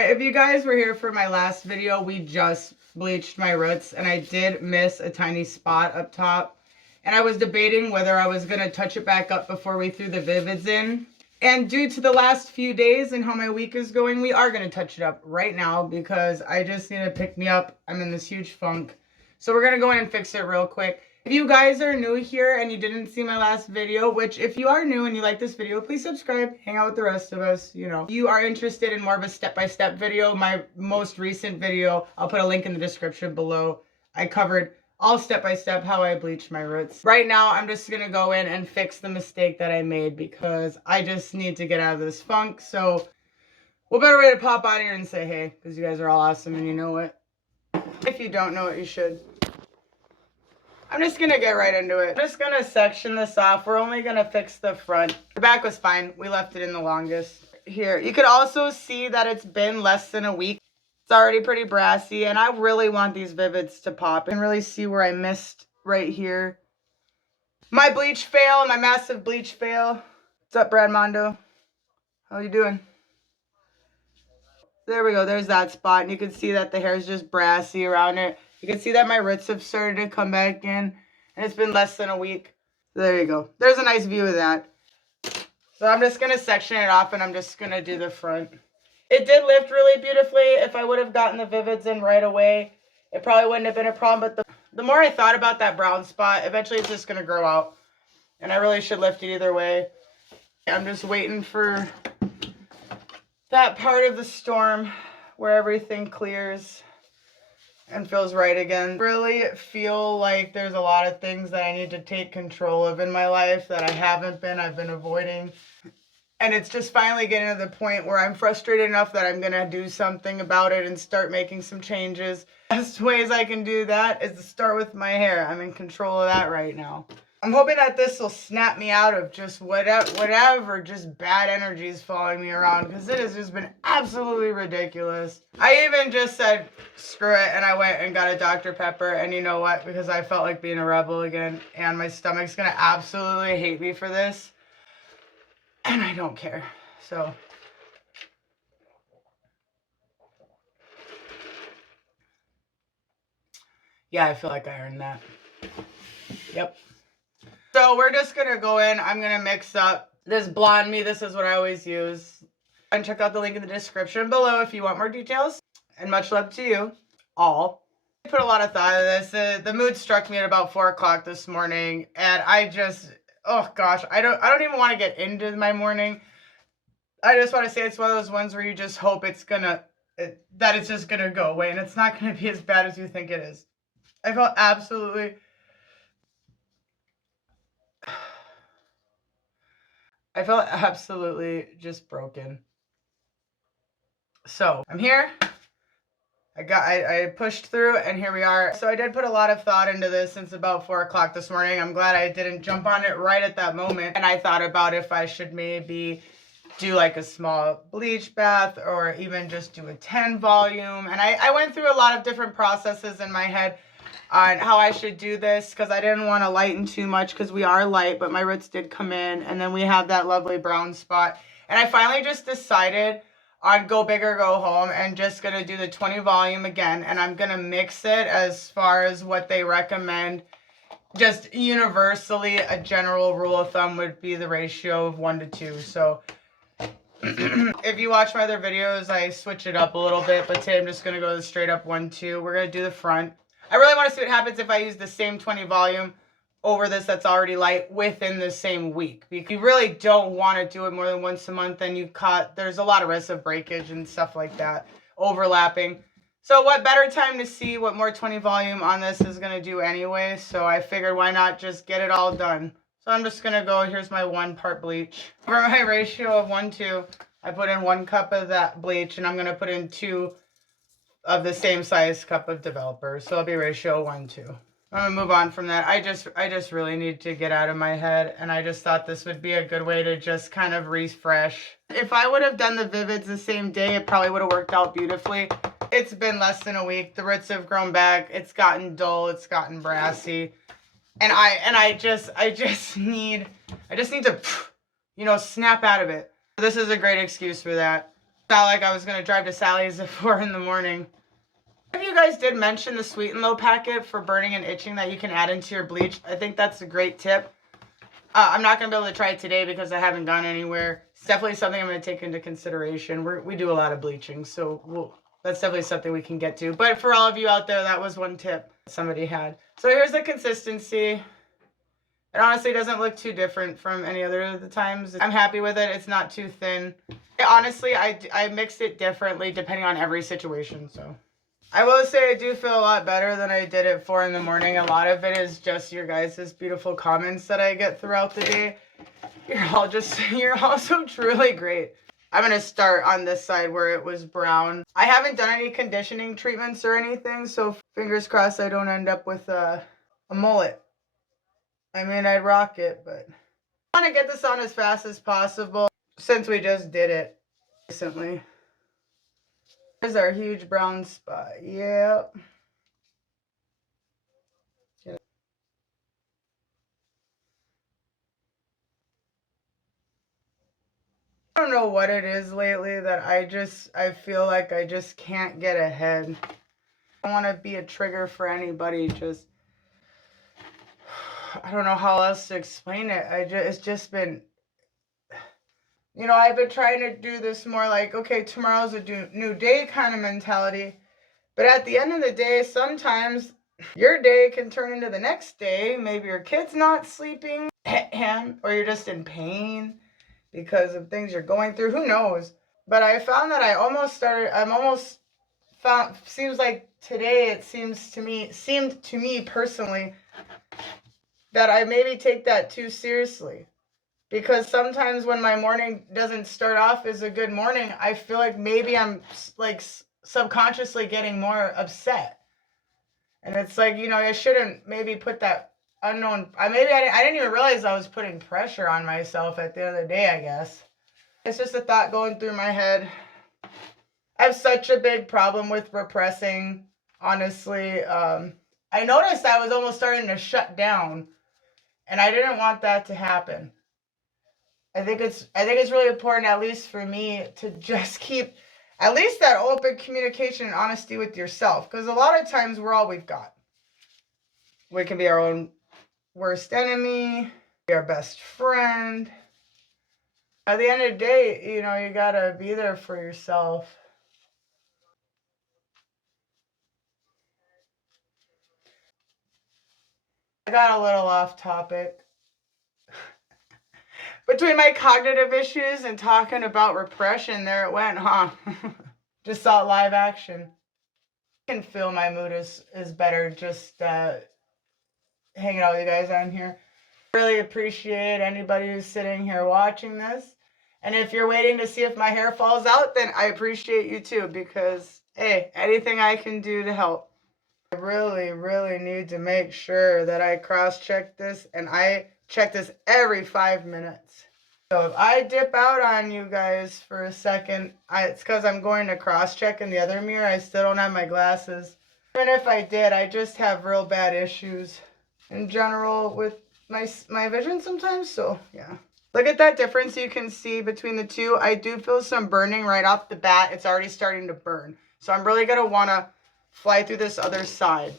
Alright, if you guys were here for my last video, we just bleached my roots and I did miss a tiny spot up top. And I was debating whether I was going to touch it back up before we threw the Vivids in. And due to the last few days and how my week is going, we are going to touch it up right now because I just need to pick me up. I'm in this huge funk. So we're going to go in and fix it real quick. If you guys are new here and you didn't see my last video, which if you are new and you like this video, please subscribe, hang out with the rest of us, you know. If you are interested in more of a step-by-step video, my most recent video, I'll put a link in the description below. I covered all step-by-step how I bleach my roots. Right now, I'm just going to go in and fix the mistake that I made because I just need to get out of this funk. So, what better way to pop out here and say hey, because you guys are all awesome and you know it. If you don't know it, you should. I'm just going to get right into it. I'm just going to section this off. We're only going to fix the front. The back was fine. We left it in the longest. Here, you could also see that it's been less than a week. It's already pretty brassy, and I really want these Vivids to pop. And really see where I missed right here. My bleach fail, my massive bleach fail. What's up, Brad Mondo? How you doing? There we go. There's that spot, and you can see that the hair is just brassy around it. You can see that my roots have started to come back in, and it's been less than a week. So there you go. There's a nice view of that. So I'm just going to section it off, and I'm just going to do the front. It did lift really beautifully. If I would have gotten the Vivids in right away, it probably wouldn't have been a problem. But the more I thought about that brown spot, eventually it's just going to grow out. And I really should lift it either way. I'm just waiting for that part of the storm where everything clears and feels right again. Really feel like there's a lot of things that I need to take control of in my life that I haven't been. I've been avoiding. And it's just finally getting to the point where I'm frustrated enough that I'm going to do something about it and start making some changes. The best ways I can do that is to start with my hair. I'm in control of that right now. I'm hoping that this will snap me out of just whatever just bad energy is following me around, because it has just been absolutely ridiculous. I even just said, screw it, and I went and got a Dr. Pepper, and you know what? Because I felt like being a rebel again, and my stomach's going to absolutely hate me for this. And I don't care. So yeah, I feel like I earned that. Yep. So we're just going to go in. I'm going to mix up this Blondme. This is what I always use. And check out the link in the description below if you want more details. And much love to you all. I put a lot of thought into this. The mood struck me at about 4 o'clock this morning. And I just, oh gosh, I don't even want to get into my morning. I just want to say it's one of those ones where you just hope it's that it's just going to go away. And it's not going to be as bad as you think it is. I felt absolutely just broken. So I'm here. I pushed through and here we are. So I did put a lot of thought into this since about 4 o'clock this morning. I'm glad I didn't jump on it right at that moment. And I thought about if I should maybe do like a small bleach bath or even just do a 10 volume. And I went through a lot of different processes in my head on how I should do this because I didn't want to lighten too much because we are light, but my roots did come in. And then we have that lovely brown spot. And I finally just decided on go big or go home and just going to do the 20 volume again. And I'm going to mix it as far as what they recommend. Just universally, a general rule of thumb would be the ratio of 1 to 2. So if you watch my other videos, I switch it up a little bit. But today I'm just going to go straight up 1-2. We're going to do the front. I really want to see what happens if I use the same 20 volume over this that's already light within the same week. Because you really don't want to do it more than once a month, and there's a lot of risk of breakage and stuff like that, overlapping. So what better time to see what more 20 volume on this is going to do anyway, so I figured why not just get it all done. So I'm just going to go, here's my 1 part bleach. For my ratio of 1-2, I put in 1 cup of that bleach, and I'm going to put in 2 of the same size cup of developer. So it'll be ratio 1-2. I'm going to move on from that. I just really need to get out of my head, and I just thought this would be a good way to just kind of refresh. If I would have done the Vivids the same day, it probably would have worked out beautifully. It's been less than a week. The roots have grown back. It's gotten dull. It's gotten brassy. And I just need to, you know, snap out of it. This is a great excuse for that. Not like I was going to drive to Sally's at 4 in the morning. If you guys did mention the Sweet and Low packet for burning and itching that you can add into your bleach, I think that's a great tip. I'm not going to be able to try it today because I haven't gone anywhere. It's definitely something I'm going to take into consideration. We do a lot of bleaching, so that's definitely something we can get to. But for all of you out there, that was one tip somebody had. So here's the consistency. It honestly doesn't look too different from any other of the times. I'm happy with it. It's not too thin. Honestly, I mixed it differently depending on every situation. So I will say I do feel a lot better than I did at 4 in the morning. A lot of it is just your guys' beautiful comments that I get throughout the day. You're all so truly great. I'm going to start on this side where it was brown. I haven't done any conditioning treatments or anything, so fingers crossed I don't end up with a mullet. I mean, I'd rock it, but I want to get this on as fast as possible since we just did it recently. Here's our huge brown spot. Yep. I don't know what it is lately that I feel like I just can't get ahead. I don't want to be a trigger for anybody, I don't know how else to explain it. It's just been, you know, I've been trying to do this more like, okay, tomorrow's a new day kind of mentality. But at the end of the day, sometimes your day can turn into the next day. Maybe your kid's not sleeping, or you're just in pain because of things you're going through. Who knows? But I found that seems like today it seemed to me personally that I maybe take that too seriously. Because sometimes when my morning doesn't start off as a good morning, I feel like maybe I'm like subconsciously getting more upset. And it's like, you know, I shouldn't maybe put that unknown, I didn't even realize I was putting pressure on myself at the end of the day, I guess. It's just a thought going through my head. I have such a big problem with repressing, honestly. I noticed I was almost starting to shut down, and I didn't want that to happen. I think it's really important, at least for me, to just keep at least that open communication and honesty with yourself. Because a lot of times we're all we've got. We can be our own worst enemy, be our best friend. At the end of the day, you know, you gotta be there for yourself. I got a little off topic. Between my cognitive issues and talking about repression, there it went, huh? Just saw live action. I can feel my mood is better just hanging out with you guys on here. Really appreciate anybody who's sitting here watching this. And if you're waiting to see if my hair falls out, then I appreciate you too, because, hey, anything I can do to help. I really, really need to make sure that I cross-check this, and I check this every 5 minutes. So if I dip out on you guys for a second, it's because I'm going to cross-check in the other mirror. I still don't have my glasses. Even if I did, I just have real bad issues in general with my vision sometimes, so yeah. Look at that difference you can see between the two. I do feel some burning right off the bat. It's already starting to burn. So I'm really going to want to fly through this other side.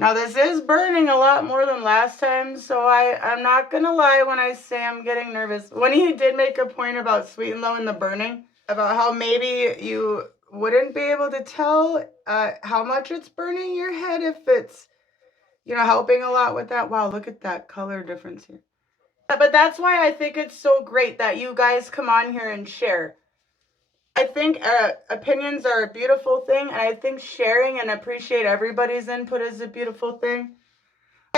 Now this is burning a lot more than last time, so I'm not going to lie when I say I'm getting nervous. When he did make a point about Sweet and Low and the burning, about how maybe you wouldn't be able to tell how much it's burning your head if it's, you know, helping a lot with that. Wow, look at that color difference here. But that's why I think it's so great that you guys come on here and share. I think opinions are a beautiful thing, and I think sharing and appreciate everybody's input is a beautiful thing.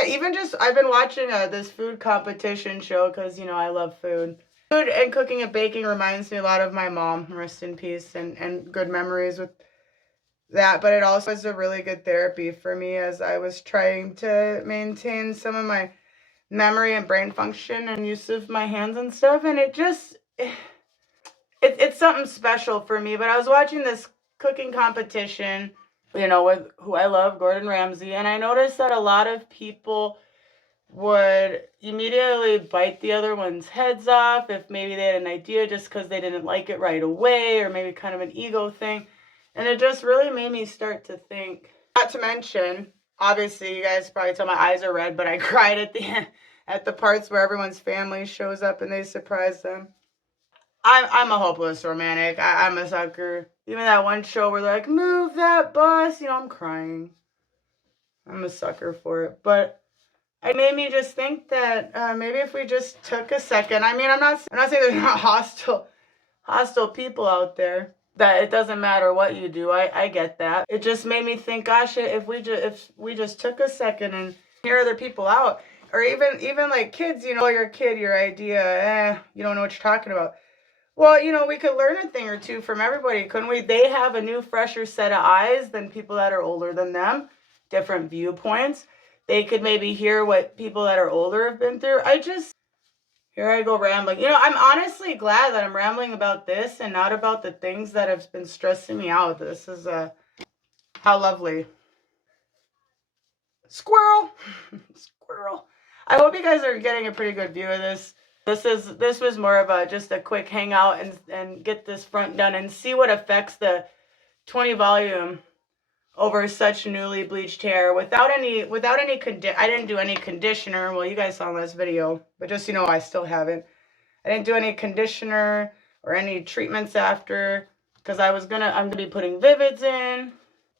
Even just, I've been watching this food competition show because, you know, I love food. Food and cooking and baking reminds me a lot of my mom, rest in peace, and good memories with that. But it also is a really good therapy for me as I was trying to maintain some of my memory and brain function and use of my hands and stuff. And it just... It's something special for me. But I was watching this cooking competition, you know, with who I love, Gordon Ramsay, and I noticed that a lot of people would immediately bite the other one's heads off if maybe they had an idea just because they didn't like it right away, or maybe kind of an ego thing. And it just really made me start to think. Not to mention, obviously, you guys probably tell my eyes are red, but I cried at the end, at the parts where everyone's family shows up and they surprise them. I'm a hopeless romantic. I'm a sucker. Even that one show where they're like, move that bus, you know, I'm crying. I'm a sucker for it. But it made me just think that maybe if we just took a second. I mean, I'm not saying there's not hostile people out there, that it doesn't matter what you do. I get that. It just made me think, gosh, if we just took a second and hear other people out, or even like kids, you know, your kid, your idea, you don't know what you're talking about. Well, you know, we could learn a thing or two from everybody, couldn't we? They have a new, fresher set of eyes than people that are older than them, different viewpoints. They could maybe hear what people that are older have been through. Here I go rambling. You know, I'm honestly glad that I'm rambling about this and not about the things that have been stressing me out. This is, how lovely. Squirrel! Squirrel. I hope you guys are getting a pretty good view of this. This was more of just a quick hangout and get this front done and see what affects the 20 volume over such newly bleached hair without any I didn't do any conditioner. Well, you guys saw in this video, but just, you know, I still haven't. I didn't do any conditioner or any treatments after, because I'm gonna be putting Vivids in,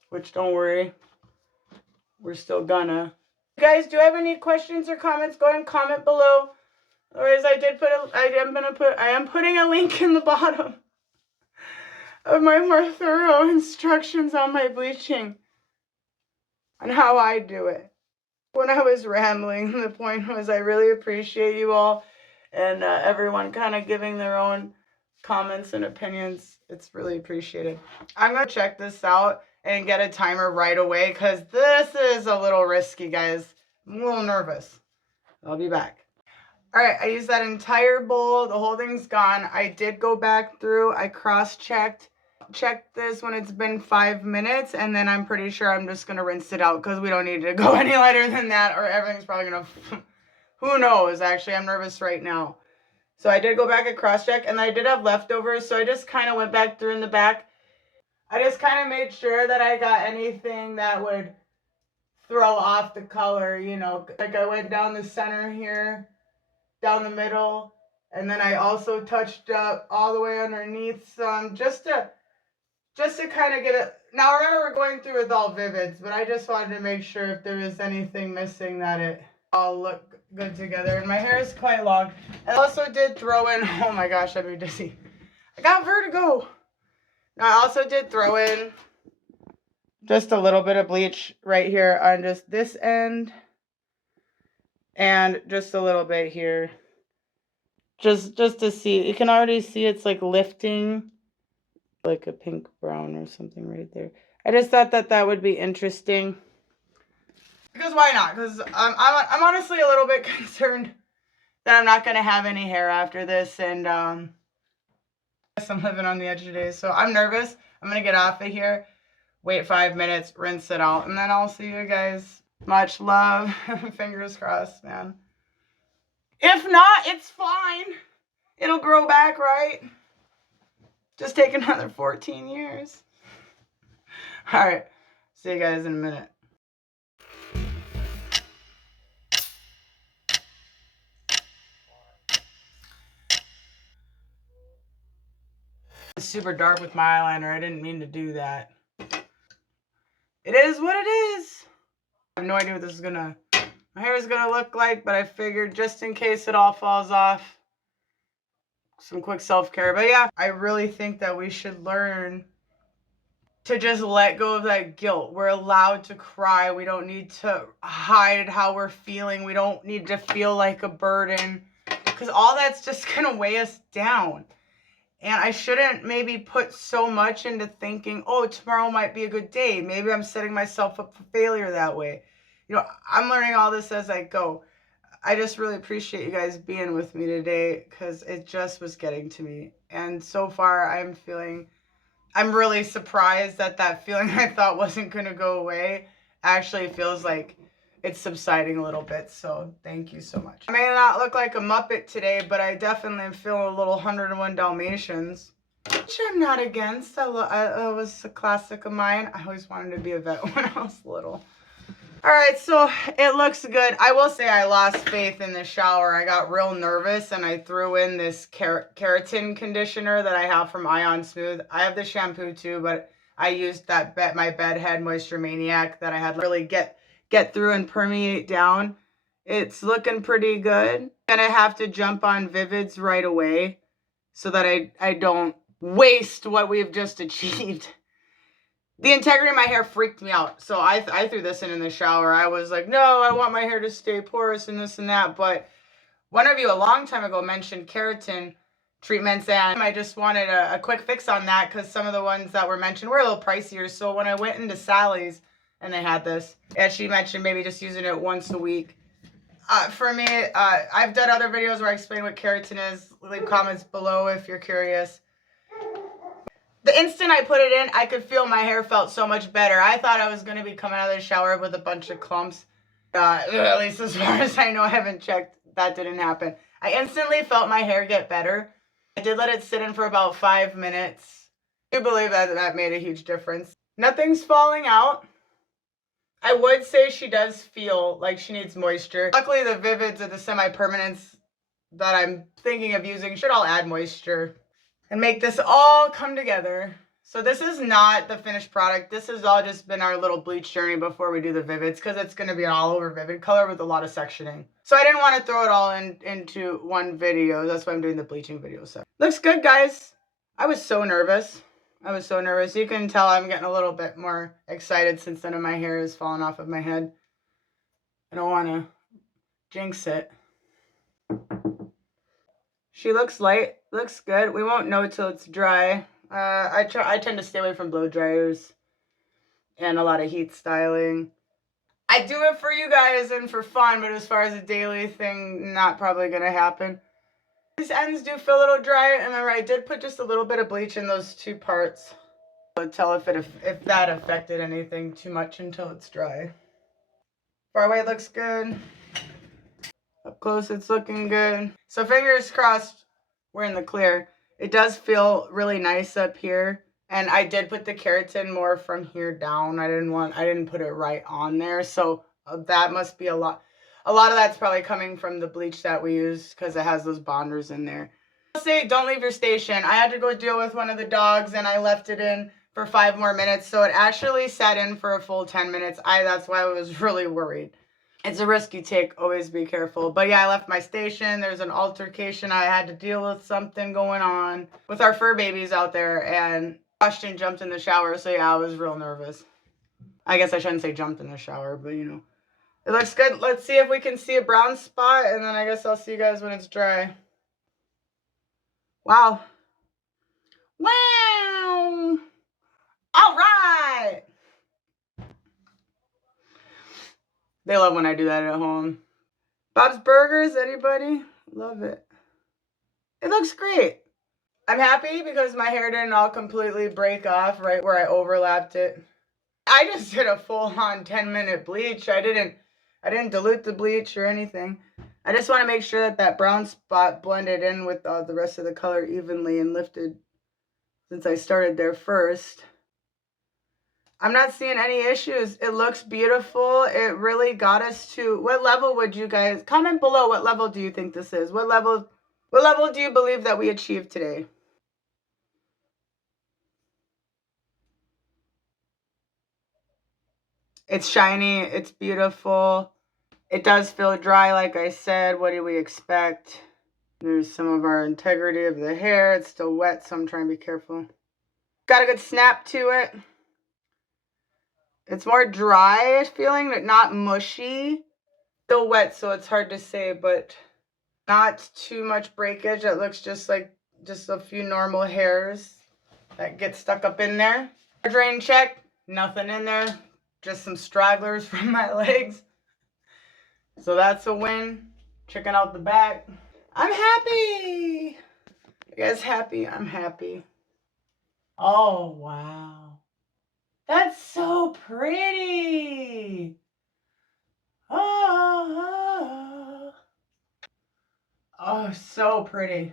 which, don't worry, we're still gonna. You guys, do you have any questions or comments? Go ahead and comment below. Otherwise, I am putting a link in the bottom of my more thorough instructions on my bleaching and how I do it. When I was rambling, the point was I really appreciate you all and everyone kind of giving their own comments and opinions. It's really appreciated. I'm going to check this out and get a timer right away because this is a little risky, guys. I'm a little nervous. I'll be back. All right, I used that entire bowl. The whole thing's gone. I did go back through. I cross-checked this when it's been 5 minutes, and then I'm pretty sure I'm just going to rinse it out because we don't need to go any lighter than that, or everything's probably going to... Who knows? Actually, I'm nervous right now. So I did go back and cross-check, and I did have leftovers, so I just kind of went back through in the back. I just kind of made sure that I got anything that would throw off the color, you know. Like I went down the center here, down the middle, and then I also touched up all the way underneath some, just to kind of get it. Now remember, we're going through with all Vivids, but I just wanted to make sure if there was anything missing that it all looked good together. And my hair is quite long. I also did throw in, oh my gosh, I'd be dizzy. I got vertigo. Now I also did throw in just a little bit of bleach right here on just this end. And just a little bit here. Just to see. You can already see it's like lifting. Like a pink brown or something right there. I just thought that would be interesting. Because why not? Because I'm honestly a little bit concerned that I'm not going to have any hair after this. And I guess I'm living on the edge of days. So I'm nervous. I'm going to get off of here. Wait 5 minutes. Rinse it out. And then I'll see you guys. Much love. Fingers crossed, man. If not, it's fine. It'll grow back, right? Just take another 14 years. All right. See you guys in a minute. It's super dark with my eyeliner. I didn't mean to do that. It is what it is. I have no idea what this is my hair is gonna look like, but I figured just in case it all falls off, some quick self-care. But yeah, I really think that we should learn to just let go of that guilt. We're allowed to cry. We don't need to hide how we're feeling. We don't need to feel like a burden, because all that's just gonna weigh us down. And I shouldn't maybe put so much into thinking, oh, tomorrow might be a good day. Maybe I'm setting myself up for failure that way. You know, I'm learning all this as I go. I just really appreciate you guys being with me today, because it just was getting to me. And so far, I'm really surprised that feeling I thought wasn't going to go away actually feels like it's subsiding a little bit. So thank you so much. I may not look like a Muppet today, but I definitely feel a little 101 Dalmatians, which I'm not against. It was a classic of mine. I always wanted to be a vet when I was little. All right, so it looks good. I will say I lost faith in the shower. I got real nervous and I threw in this keratin conditioner that I have from Ion Smooth. I have the shampoo too, but I used that my Bedhead Moisture Maniac that I had really get through and permeate down. It's looking pretty good. I'm gonna have to jump on Vivids right away so that I don't waste what we've just achieved. The integrity of my hair freaked me out. So I threw this in the shower. I was like, no, I want my hair to stay porous and this and that. But one of you a long time ago mentioned keratin treatments, and I just wanted a quick fix on that because some of the ones that were mentioned were a little pricier. So when I went into Sally's and they had this, and she mentioned maybe just using it once a week. For me, I've done other videos where I explain what keratin is. Leave comments below if you're curious. The instant I put it in, I could feel my hair felt so much better. I thought I was going to be coming out of the shower with a bunch of clumps. At least as far as I know, I haven't checked. That didn't happen. I instantly felt my hair get better. I did let it sit in for about 5 minutes. I do believe that made a huge difference. Nothing's falling out. I would say she does feel like she needs moisture. Luckily, the Vivids or the semi-permanents that I'm thinking of using should all add moisture and make this all come together. So this is not the finished product. This has all just been our little bleach journey before we do the Vivids, because it's going to be an all over Vivid color with a lot of sectioning. So I didn't want to throw it all into one video. That's why I'm doing the bleaching video. So looks good, guys. I was so nervous. I was so nervous. You can tell I'm getting a little bit more excited since none of my hair is falling off of my head. I don't want to jinx it. She looks light, looks good. We won't know till it's dry. I tend to stay away from blow dryers and a lot of heat styling. I do it for you guys and for fun, but as far as a daily thing, not probably gonna happen. These ends do feel a little dry. Remember, I did put just a little bit of bleach in those 2 parts. I'll tell if that affected anything too much until it's dry. Far away looks good. Up close, it's looking good. So fingers crossed, we're in the clear. It does feel really nice up here. And I did put the keratin more from here down. I didn't put it right on there. So that must be a lot. A lot of that's probably coming from the bleach that we use because it has those bondors in there. I'll say don't leave your station. I had to go deal with one of the dogs and I left it in for 5 more minutes. So it actually sat in for a full 10 minutes. That's why I was really worried. It's a risk you take. Always be careful. But yeah, I left my station. There's an altercation. I had to deal with something going on with our fur babies out there. And rushed and jumped in the shower. So yeah, I was real nervous. I guess I shouldn't say jumped in the shower, but you know. It looks good. Let's see if we can see a brown spot. And then I guess I'll see you guys when it's dry. Wow. Wow. All right. They love when I do that at home. Bob's Burgers, anybody? Love it. It looks great. I'm happy because my hair didn't all completely break off right where I overlapped it. I just did a full-on 10-minute bleach. I didn't dilute the bleach or anything. I just want to make sure that brown spot blended in with the rest of the color evenly and lifted since I started there first. I'm not seeing any issues. It looks beautiful. It really got us to, what level would you guys, comment below what level do you think this is? What level do you believe that we achieved today? It's shiny, it's beautiful. It does feel dry, like I said. What do we expect? There's some of our integrity of the hair. It's still wet, so I'm trying to be careful. Got a good snap to it. It's more dry feeling, but not mushy. Still wet, so it's hard to say, but not too much breakage. It looks just like a few normal hairs that get stuck up in there. Drain check, nothing in there. Just some stragglers from my legs. So that's a win. Checking out the back. I'm happy. You guys happy? I'm happy. Oh, wow. That's so pretty. Oh, oh, so pretty.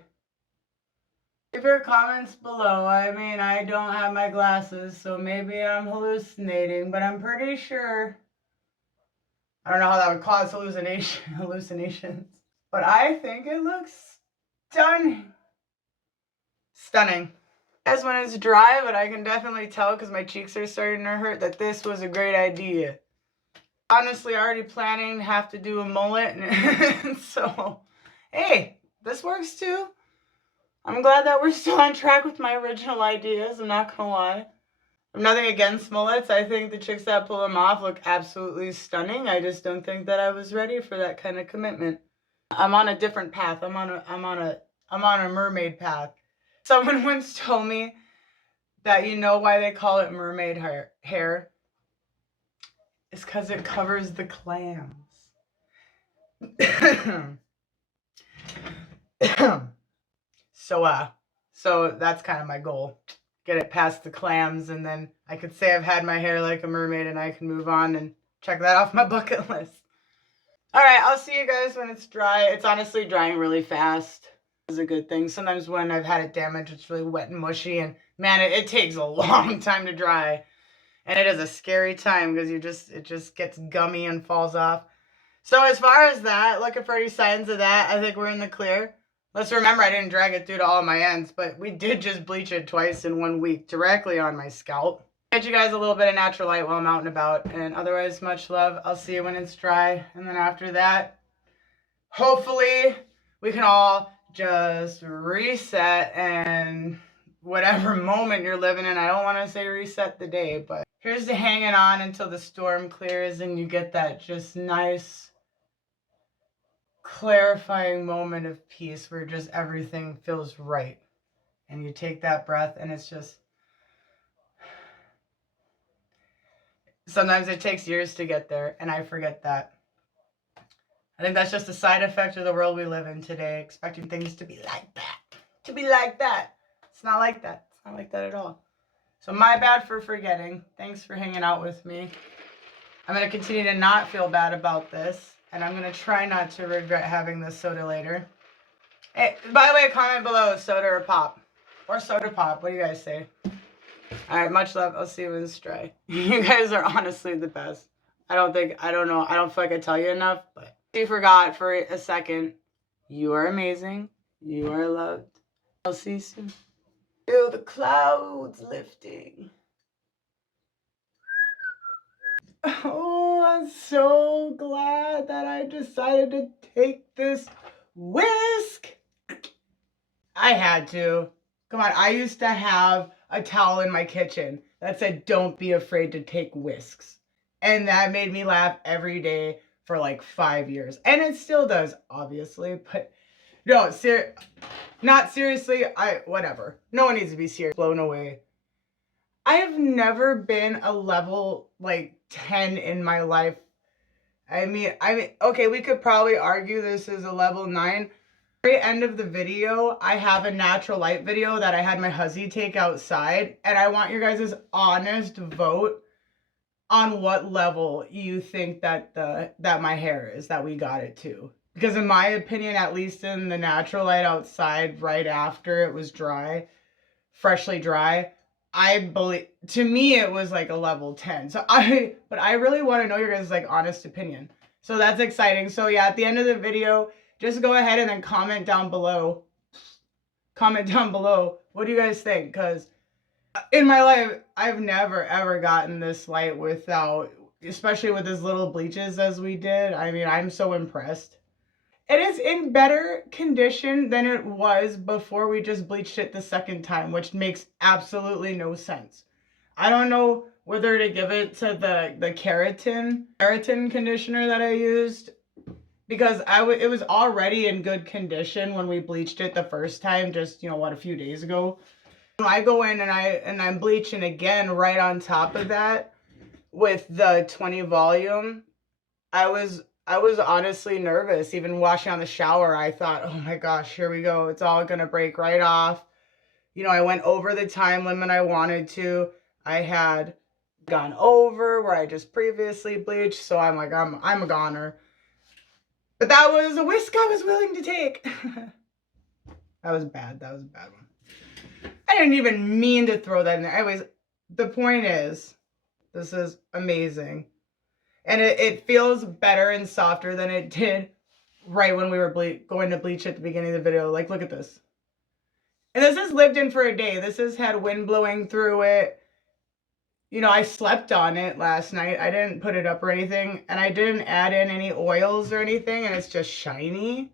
Leave your comments below. I mean, I don't have my glasses, so maybe I'm hallucinating, but I'm pretty sure. I don't know how that would cause hallucinations, but I think it looks stunning. Stunning. As when it's dry, but I can definitely tell because my cheeks are starting to hurt that this was a great idea. Honestly, already planning to have to do a mullet, and so, hey, this works too. I'm glad that we're still on track with my original ideas, I'm not gonna lie. I'm nothing against mullets. I think the chicks that pull them off look absolutely stunning. I just don't think that I was ready for that kind of commitment. I'm on a different path. I'm on a mermaid path. Someone once told me that you know why they call it mermaid hair? It's because it covers the clams. So that's kind of my goal. Get it past the clams, and then I could say I've had my hair like a mermaid, and I can move on and check that off my bucket list. Alright, I'll see you guys when it's dry. It's honestly drying really fast. Is a good thing. Sometimes when I've had it damaged, it's really wet and mushy, and man, it takes a long time to dry. And it is a scary time because it just gets gummy and falls off. So as far as that, looking for any signs of that, I think we're in the clear. Let's remember I didn't drag it through to all of my ends, but we did just bleach it twice in 1 week directly on my scalp. Get you guys a little bit of natural light while I'm out and about, and otherwise, much love. I'll see you when it's dry, and then after that, hopefully we can all just reset and whatever moment you're living in. I don't want to say reset the day, but here's to hanging on until the storm clears and you get that just nice clarifying moment of peace where just everything feels right. And you take that breath and it's just, sometimes it takes years to get there, and I forget that. I think that's just a side effect of the world we live in today, expecting things to be like that. To be like that. It's not like that. It's not like that at all. So my bad for forgetting. Thanks for hanging out with me. I'm going to continue to not feel bad about this, and I'm going to try not to regret having this soda later. Hey, by the way, comment below, soda or pop. Or soda pop. What do you guys say? Alright, much love. I'll see you when it's dry. You guys are honestly the best. I don't feel like I tell you enough, but if you forgot for a second, you are amazing. You are loved. I'll see you soon. Feel the clouds lifting. Oh, I'm so glad that I decided to take this whisk. I had to. Come on, I used to have a towel in my kitchen that said, "Don't be afraid to take whisks." And that made me laugh every day for like 5 years. And it still does, obviously. But no, not seriously. Whatever. No one needs to be serious. Blown away. I have never been a level like 10 in my life. I mean, okay, we could probably argue this is a level 9. Very end of the video, I have a natural light video that I had my huzzy take outside, and I want your guys' honest vote on what level you think that my hair is, that we got it to. Because in my opinion, at least in the natural light outside right after it was dry, freshly dry, I believe, to me it was like a level 10. But I really want to know your guys' like honest opinion. So that's exciting. So yeah, at the end of the video, just go ahead and then comment down below. Comment down below. What do you guys think? Because in my life, I've never ever gotten this light without, especially with as little bleaches as we did. I mean, I'm so impressed. It is in better condition than it was before we just bleached it the second time, which makes absolutely no sense. I don't know whether to give it to the keratin conditioner that I used, because it was already in good condition when we bleached it the first time, just, you know what, a few days ago. I go in and I'm bleaching again right on top of that with the 20 volume. I was honestly nervous. Even washing on the shower, I thought, oh my gosh, here we go. It's all gonna break right off. You know, I went over the time limit I wanted to. I had gone over where I just previously bleached, so I'm like, I'm a goner. But that was a risk I was willing to take. That was bad. That was a bad one. I didn't even mean to throw that in there. Anyways, the point is, this is amazing. And it feels better and softer than it did right when we were going to bleach at the beginning of the video. Like, look at this. And this has lived in for a day. This has had wind blowing through it. You know, I slept on it last night. I didn't put it up or anything. And I didn't add in any oils or anything. And it's just shiny.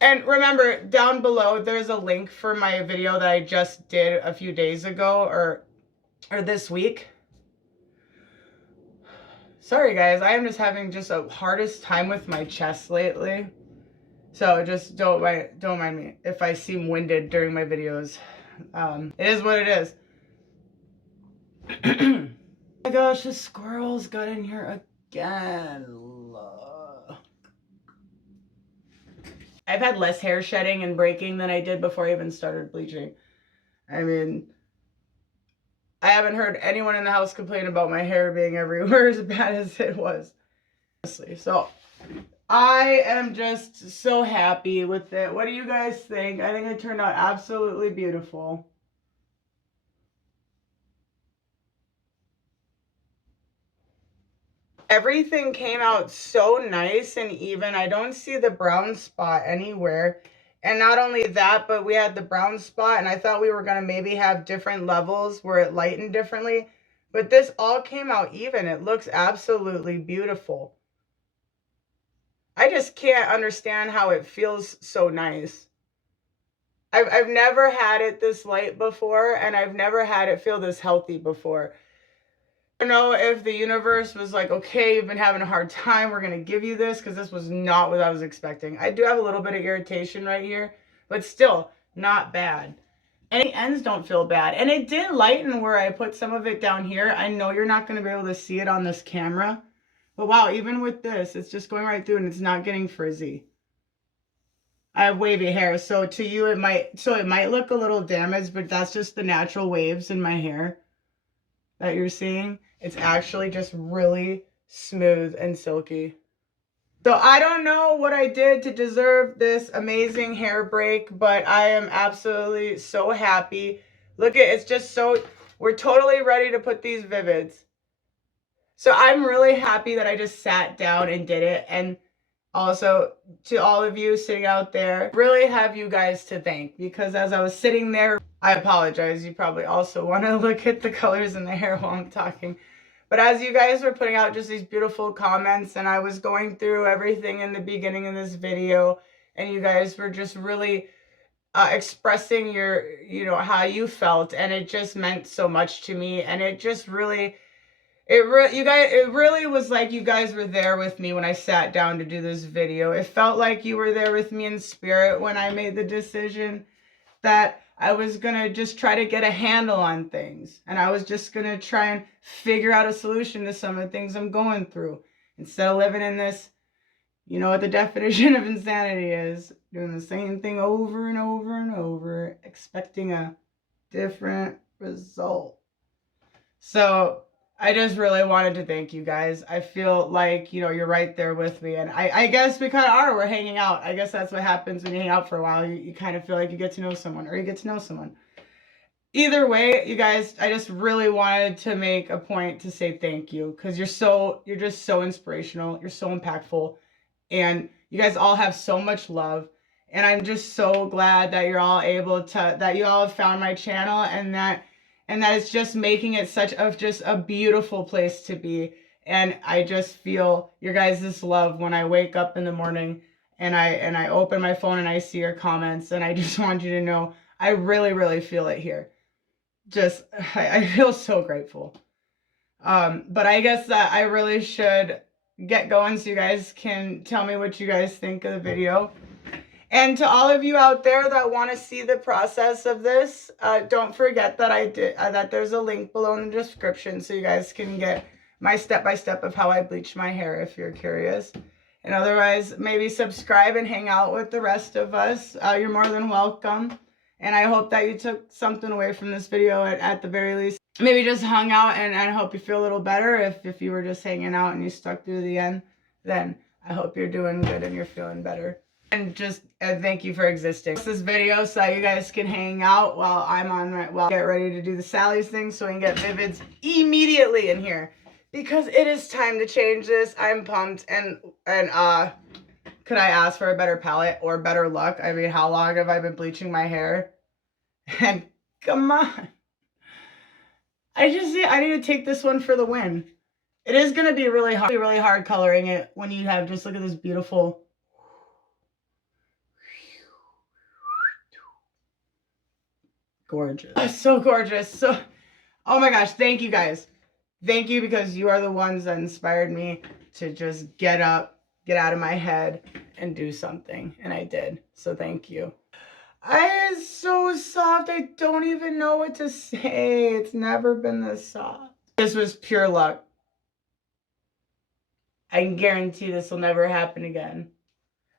And remember, down below, there's a link for my video that I just did a few days ago or this week. Sorry, guys. I am just having just a hardest time with my chest lately. So just don't mind me if I seem winded during my videos. It is what it is. Oh my gosh, the squirrels got in here again. I've had less hair shedding and breaking than I did before I even started bleaching. I mean, I haven't heard anyone in the house complain about my hair being everywhere as bad as it was. Honestly, so I am just so happy with it. What do you guys think? I think it turned out absolutely beautiful. Everything came out so nice and even. I don't see the brown spot anywhere. And not only that, but we had the brown spot, and I thought we were going to maybe have different levels where it lightened differently. But this all came out even. It looks absolutely beautiful. I just can't understand how it feels so nice. I've never had it this light before, and I've never had it feel this healthy before. I don't know if the universe was like, okay, you've been having a hard time, we're going to give you this, because this was not what I was expecting. I do have a little bit of irritation right here, but still not bad. And the ends don't feel bad. And it did lighten where I put some of it down here. I know you're not going to be able to see it on this camera, but wow, even with this, it's just going right through and it's not getting frizzy. I have wavy hair, so to you it might look a little damaged, but that's just the natural waves in my hair that you're seeing. It's actually just really smooth and silky. So I don't know what I did to deserve this amazing hair break, but I am absolutely so happy. Look at it's just so, we're totally ready to put these Vivids. So I'm really happy that I just sat down and did it. And also to all of you sitting out there, really have you guys to thank, because as I was sitting there, I apologize. You probably also want to look at the colors in the hair while I'm talking. But as you guys were putting out just these beautiful comments, and I was going through everything in the beginning of this video, and you guys were just really expressing your, how you felt, and it just meant so much to me. And it just really, it really was like you guys were there with me when I sat down to do this video. It felt like you were there with me in spirit when I made the decision that I was going to just try to get a handle on things. And I was just going to try and figure out a solution to some of the things I'm going through. Instead of living in this, you know what the definition of insanity is. Doing the same thing over and over and over, expecting a different result. So I just really wanted to thank you guys. I feel like, you're right there with me. And I guess we kind of are. We're hanging out. I guess that's what happens when you hang out for a while. You kind of feel like you get to know someone, or you get to know someone. Either way, you guys, I just really wanted to make a point to say thank you, because you're just so inspirational. You're so impactful. And you guys all have so much love. And I'm just so glad that you're all that you all have found my channel, and that it's just making it such a beautiful place to be. And I just feel your guys' love when I wake up in the morning and I open my phone and I see your comments, and I just want you to know I really, really feel it here. I feel so grateful. But I guess that I really should get going so you guys can tell me what you guys think of the video. And to all of you out there that want to see the process of this, don't forget that that there's a link below in the description so you guys can get my step-by-step of how I bleach my hair if you're curious. And otherwise, maybe subscribe and hang out with the rest of us. You're more than welcome. And I hope that you took something away from this video at the very least. maybe just hung out and I hope you feel a little better. If you were just hanging out and you stuck through the end, then I hope you're doing good and you're feeling better. And just thank you for existing. This video so you guys can hang out while I'm on my, get ready to do the Sally's thing so we can get Vivids immediately in here. Because it is time to change this. I'm pumped and could I ask for a better palette or better luck? I mean, how long have I been bleaching my hair? And come on. I need to take this one for the win. It is going to be really hard coloring it when you have, just look at this beautiful. Gorgeous. Oh, so gorgeous. So, oh my gosh, thank you guys. Thank you because you are the ones that inspired me to just get up, get out of my head, and do something. And I did. So thank you. It's so soft. I don't even know what to say. It's never been this soft. This was pure luck. I can guarantee this will never happen again.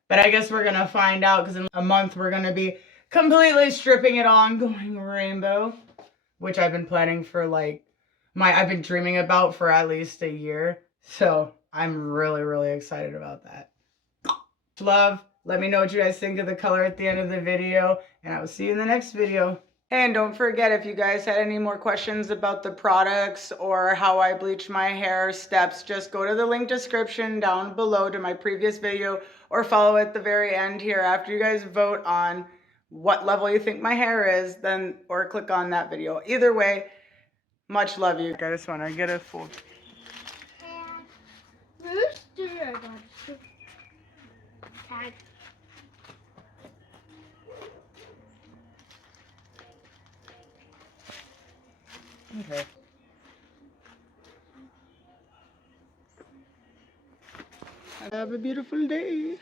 But I guess we're going to find out because in a month we're going to be completely stripping it on, going rainbow, which I've been planning for I've been dreaming about for at least a year. So I'm really, really excited about that. Love. Let me know what you guys think of the color at the end of the video, and I will see you in the next video. And don't forget, if you guys had any more questions about the products or how I bleach my hair steps, just go to the link description down below to my previous video or follow at the very end here after you guys vote on what level you think my hair is, or click on that video. Either way, much love you. I just want to get a full. Tag. Okay. Have a beautiful day.